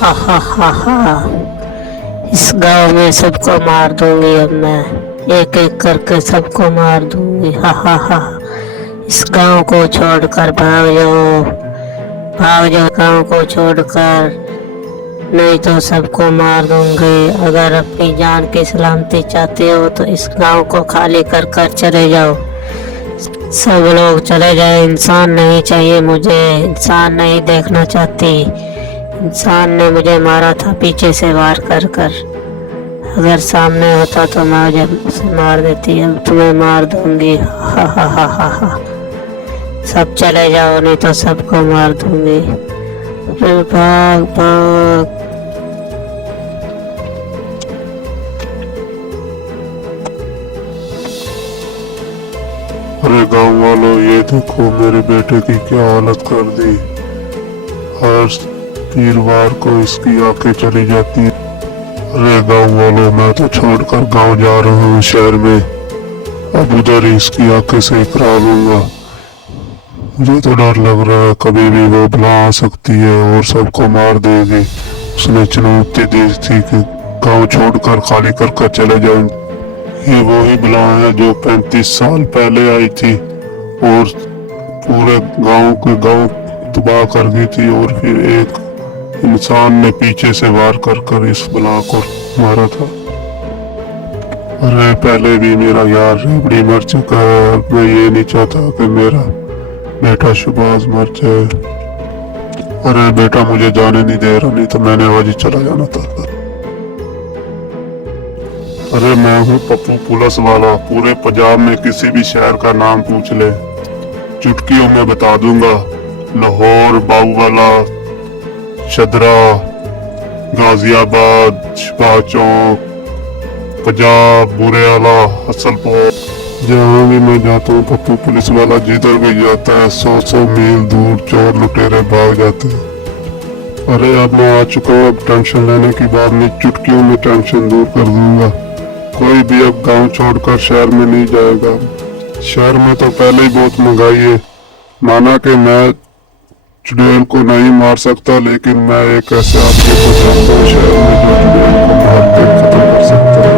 हा हा हा हा। इस गांव में सबको मार दूंगी अब मैं, एक एक करके सबको मार दूंगी। हा हा हा। इस गांव को छोड़कर भाग जाओ गांव को छोड़कर, नहीं तो सबको मार दूंगी। अगर अपनी जान की सलामती चाहते हो तो इस गांव को खाली कर कर चले जाओ। सब लोग चले जाए, इंसान नहीं चाहिए मुझे, इंसान नहीं देखना चाहती। इंसान ने मुझे मारा था पीछे से वार कर कर, अगर सामने होता तो मैं मुझे उसे मार देती। अब तुम्हें मार दूंगी। हा हा हा हा हा। सब चले जाओ नहीं तो सबको मार दूंगी। अरे भाग भाग। अरे गांव वालों, ये देखो मेरे बेटे की क्या हालत कर दी। हर वीरवार को इसकी आंखें चली जाती है। अरे गांव वालों, मैं तो छोड़कर गांव जा रहा हूँ शहर में। अब उधर ही इसकी आंखें सही करा लूंगा। मुझे तो डर लग रहा है, कभी भी वो बला आ सकती है और सबको मार देगी। उसने चुनौती दी थी कि गांव छोड़कर खाली कर कर चले जाऊं। ये वही बला है जो 35 साल पहले आई थी और पूरे गांव तबाह कर गई थी, और फिर एक इंसान ने पीछे से वार कर कर इस बला को मारा था। अरे पहले भी मेरा यार रेबड़ी मर चुका है, अब मैं ये नहीं चाहता कि मेरा बेटा सुभाष मर जाए। अरे बेटा मुझे जाने नहीं दे रहा, नहीं तो मैंने आज ही चला जाना था। अरे मैं हूँ पप्पू पुलिस वाला। पूरे पंजाब में किसी भी शहर का नाम पूछ ले, चुटकियों में बता दूंगा। लाहौर, बाऊवाला, शदरा, गाजियाबाद, शहबाज चौक, पंजाब, बुरेआला, हसनपुर, जहाँ भी मैं जाता हूँ पप्पू पुलिस वाला जिधर भी जाता है 100 मील दूर चोर लुटेरे भाग जाते हैं। अरे अब मैं आ चुका हूँ, अब टेंशन लेने की बात नहीं, चुटकियों में टेंशन दूर कर दूंगा। कोई भी अब गांव छोड़कर शहर में नहीं जाएगा। शहर में तो पहले ही बहुत महंगाई है। माना कि मैं चुड़ैल को नहीं मार सकता, लेकिन मैं एक ऐसे आदमी को जानता हूँ शहर में जो चुड़ैल को मार के खत्म कर सकता है।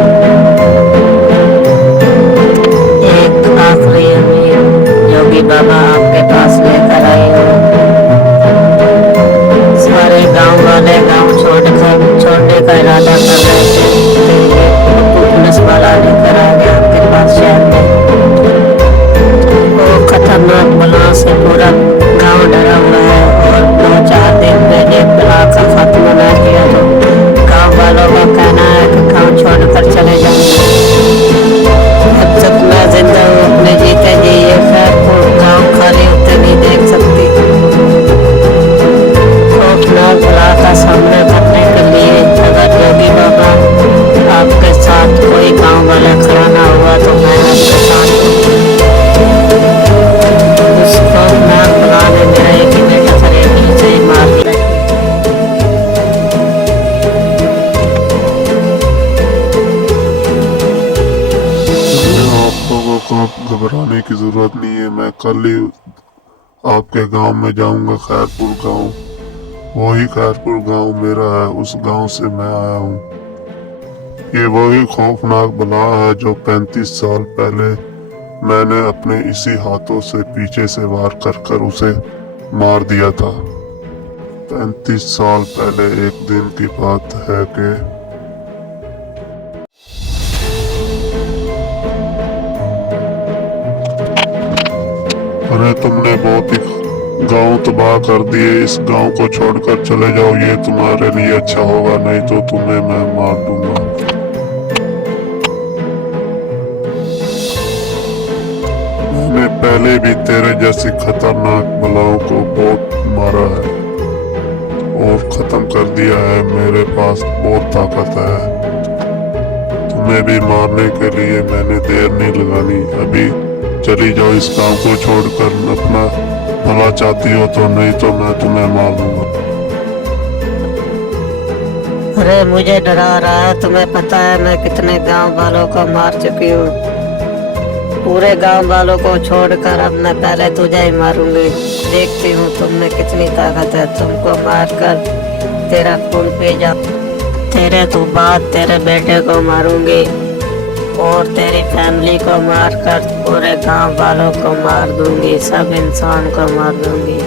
एक आखिरी उम्मीद जोगी बाबा आपके पास लेकर आई हूँ। सारे गांव वाले गांव छोड़ने का इरादा कर रहे थे, पप्पू पुलिस वाला लेकर आ गया आपके पास शहर में। वो खतरनाक बला से पूरा गांव डरा हुआ है, और 2-4 दिन में एक बला का खात्मा न किया तो गांव वालों का कहना है कि गांव छोड़कर चले जाएंगे। जब तक मैं जिंदा हूँ अपने जीते जी ये खैरपुर गांव खाली होते नहीं देख सकती। खौफनाक बला का सामना करने के लिए अगर योगी बाबा आपके साथ कोई गांव वाला खड़ा ना हुआ तो मैं आपके साथ उस खौफनाक बला ने मेरा एक ही बेटा खरीद से ही मार दिया। आप लोगों को घबराने की जरूरत नहीं है। मैं कल ही आपके गांव में जाऊंगा, खैरपुर गांव। वही खैरपुर गांव मेरा है, उस गांव से मैं आया हूँ। ये वही खौफनाक बला है जो 35 साल पहले मैंने अपने इसी हाथों से पीछे से वार कर कर उसे मार दिया था। 35 साल पहले एक दिन की बात है कि अरे तुमने बहुत ही गांव तबाह कर दिए। इस गांव को छोड़कर चले जाओ, ये तुम्हारे लिए अच्छा होगा, नहीं तो तुम्हें मैं मार दूंगा। मैंने पहले भी तेरे जैसी खतरनाक बलाओं को बहुत मारा है और खत्म कर दिया है। मेरे पास बहुत ताकत है। तुम्हें भी मारने के लिए मैंने देर नहीं लगानी। अभी चली जाओ इस गांव को छोड़कर, अपना भला चाहती हो तो, नहीं तो मैं तुम्हें मार दूंगा। अरे मुझे डरा रहा है, तुम्हें पता है मैं कितने गांव वालों को मार चुकी हूँ। पूरे गांव वालों को छोड़कर अब मैं पहले तुझे ही मारूंगी। देखती हूँ तुम में कितनी ताकत है, तुमको मारकर तेरा खून पी जाऊं। तेरे तो बाद तेरे बेटे को मारूंगी और तेरी फैमिली को मारकर पूरे गांव वालों को मार दूंगी, सब इंसान को मार दूंगी।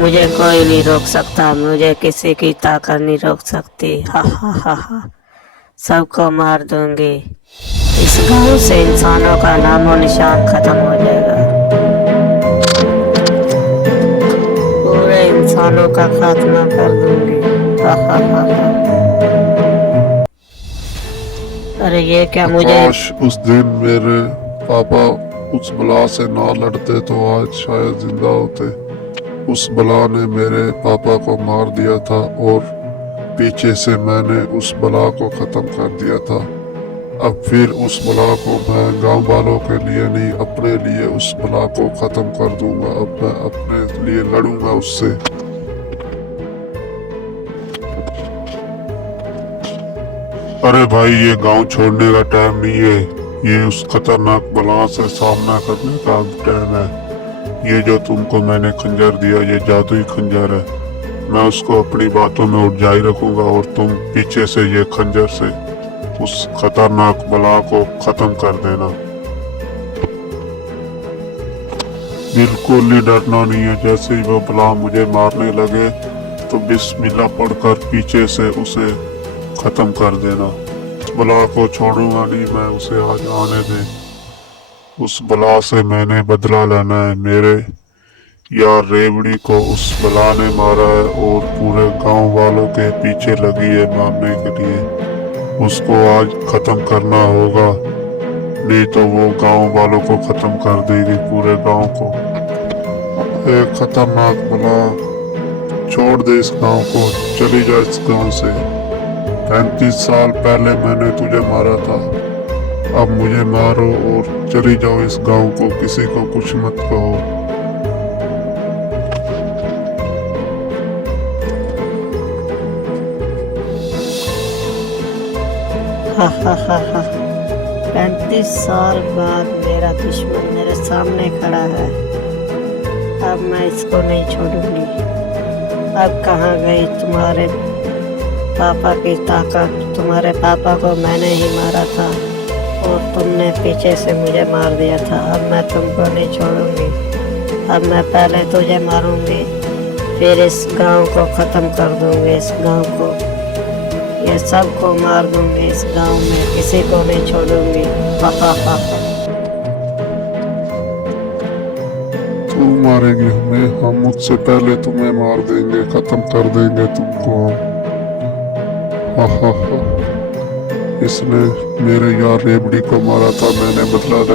मुझे कोई नहीं रोक सकता, मुझे किसी की ताकत नहीं रोक सकती। हा हा हा हा, सबको मार दूंगी। इस गांव से इंसानों का नामो निशान खत्म हो जाएगा। पूरे इंसानों का खात्मा कर दूंगी। हा हा हा हा। अरे ये क्या, मुझे काश उस दिन मेरे पापा उस बला से ना लड़ते तो आज शायद जिंदा होते। उस बला ने मेरे पापा को मार दिया था और पीछे से मैंने उस बला को खत्म कर दिया था। अब फिर उस बला को मैं गांव वालों के लिए नहीं, अपने लिए उस बला को खत्म कर दूंगा। अब मैं अपने लिए लड़ूंगा उससे। अरे भाई, ये गांव छोड़ने का टाइम नहीं है, ये उस खतरनाक बला से सामना करने का टाइम है। ये जो तुमको मैंने खंजर दिया, ये जादुई खंजर है। मैं उसको अपनी बातों में उलझाई रखूंगा और तुम पीछे से ये खंजर से उस खतरनाक बला को खत्म कर देना। बिल्कुल ही डरना नहीं है। जैसे ही वो बला मुझे मारने लगे तो बिस्मिल्लाह पढ़कर पीछे से उसे खत्म कर देना। उस बला को छोड़ूंगा नहीं मैं, उसे आज आने दे। उस बला से मैंने बदला लेना है। मेरे यार रेवड़ी को उस बला ने मारा है और पूरे गांव वालों के पीछे लगी है मारने के लिए। उसको आज खत्म करना होगा, नहीं तो वो गांव वालों को खत्म कर देगी, पूरे गांव को। एक खतरनाक बला, छोड़ दे इस गांव को, चली जा इस गांव से। 35 साल पहले मैंने तुझे मारा था, अब मुझे मारो और चली जाओ इस गांव को, किसी को कुछ मत कहो। हा हा हा हा। 35 साल बाद मेरा दुश्मन मेरे सामने खड़ा है। अब मैं इसको नहीं छोड़ूंगी। अब कहाँ गई तुम्हारे पापा की ताकत? तुम्हारे पापा को मैंने ही मारा था और तुमने पीछे से मुझे मार दिया था। अब मैं तुमको नहीं छोड़ूंगी। अब मैं पहले तुझे मारूंगी, फिर इस गांव को खत्म कर दूंगी। इस गांव को, ये सबको मार दूंगी। इस गांव में किसी को नहीं छोड़ूंगी। हा हा हा हा। तू मारेगी हमें, हम मुझसे पहले तुम्हें मार देंगे, खत्म कर देंगे तुमको हम। हा हा हा। इसने मेरे यार रेवड़ी को मारा था, मैंने बदला